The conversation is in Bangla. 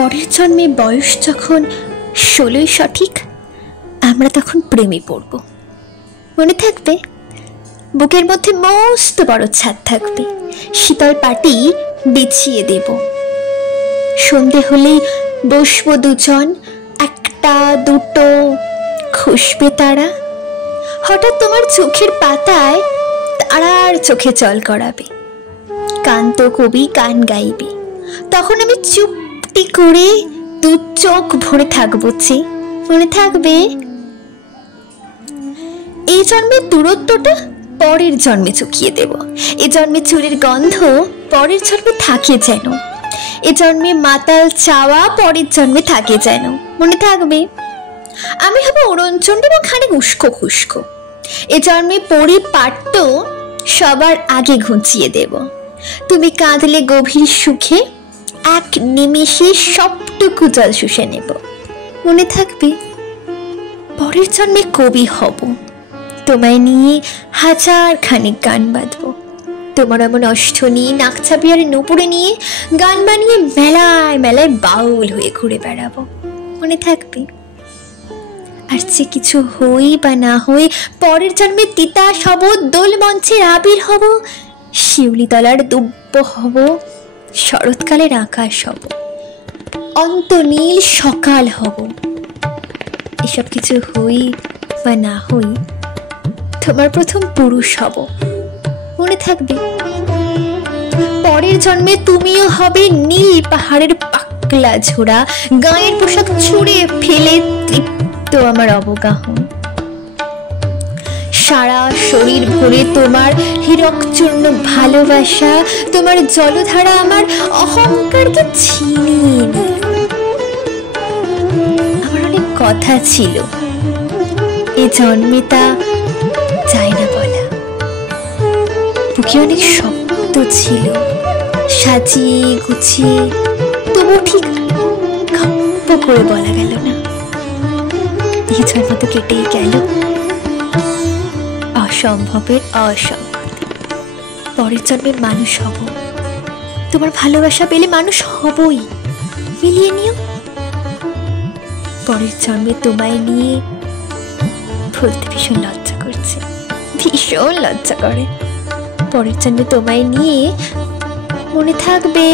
পরের জন্মে বয়স যখন 16 সঠিক, আমরা তখন প্রেমে পড়ব। মনে থাকবে? বুকের মধ্যে মস্ত বড় ছাদ থাকবে, শীতল পাটি বিছিয়ে দেব। সন্ধে হলেই বসবো দুজন, একটা দুটো খুশবে তারা। হঠাৎ তোমার চোখের পাতায় তারার চোখে জল করাবে, কান্ত কবি গান গাইবে। তখন আমি চুপটি করে দু চোখ ভরে থাকবো। মনে থাকবে? এই জন্মের দূরত্বটা পরের জন্মে চুকিয়ে দেব। এ জন্মে চুলের গন্ধ পরের জন্মে থাকে যেন, এ জন্মে মাতাল চাওয়া পরের জন্মে থাকে যেন। মনে থাকবে? আমি হব উড়নচণ্ডী এবং খানিক উস্কো খুস্কো। এ জন্মে পরিপাট্য সবার আগে ঘুঁচিয়ে দেব। তুমি কাঁদলে গভীর সুখে এক নিমেষে সবটুকু জল শুষে নেব। মনে থাকবে? পরের জন্মে কবি হব, তোমায় নিয়ে হাজার খানিক গান বাঁধব। তোমার এমন অষ্টনী নাকছাবি আর নুপুরে নিয়ে গান বানিয়ে মেলায় মেলায় বাউল হয়ে ঘুরে বেড়াবো। মনে থাকবে? আর যে কিছু হই বা না হই, পরের জন্মে তিতাস হব, দোল মঞ্চের আবির হব, শিউলিতলার দুব্য হব, শরৎকালের আকাশ হব, অন্তনীল সকাল হব। এসব কিছু হই বা না হই, তোমার প্রথম পুরুষ হব। মনে থাকবে? পরের জন্মে তুমিও হবে নীল পাহাড়ের পাকলা ঝোড়া, গায়ের পোশাক ছুঁড়ে ফেলে তৃপ্ত আমার অবগাহন। সারা শরীর ভরে তোমার হীরকচূর্ণ ভালোবাসা, তোমার জলধারা আমার অহংকারকে ছিনিয়ে নিল। আমার অনেক কথা ছিল, এ জন্মে তা যায় না বলা। বুকে অনেক শব্দ ছিল, সাজিয়ে গুছিয়ে, তবু ঠিক গপ্প করে বলা গেল না। এই জন্ম তো কেটেই গেল, অসম্ভবের অসম্ভব। পরের জন্মে মানুষ হব, তোমার ভালোবাসা পেলে মানুষ হবই, মিলিয়ে নিও। পরের জন্মে তোমায় নিয়ে বলতে ভীষণ লজ্জা করছে, ভীষণ লজ্জা করে। পরের জন্মে তোমায় নিয়ে, মনে থাকবে?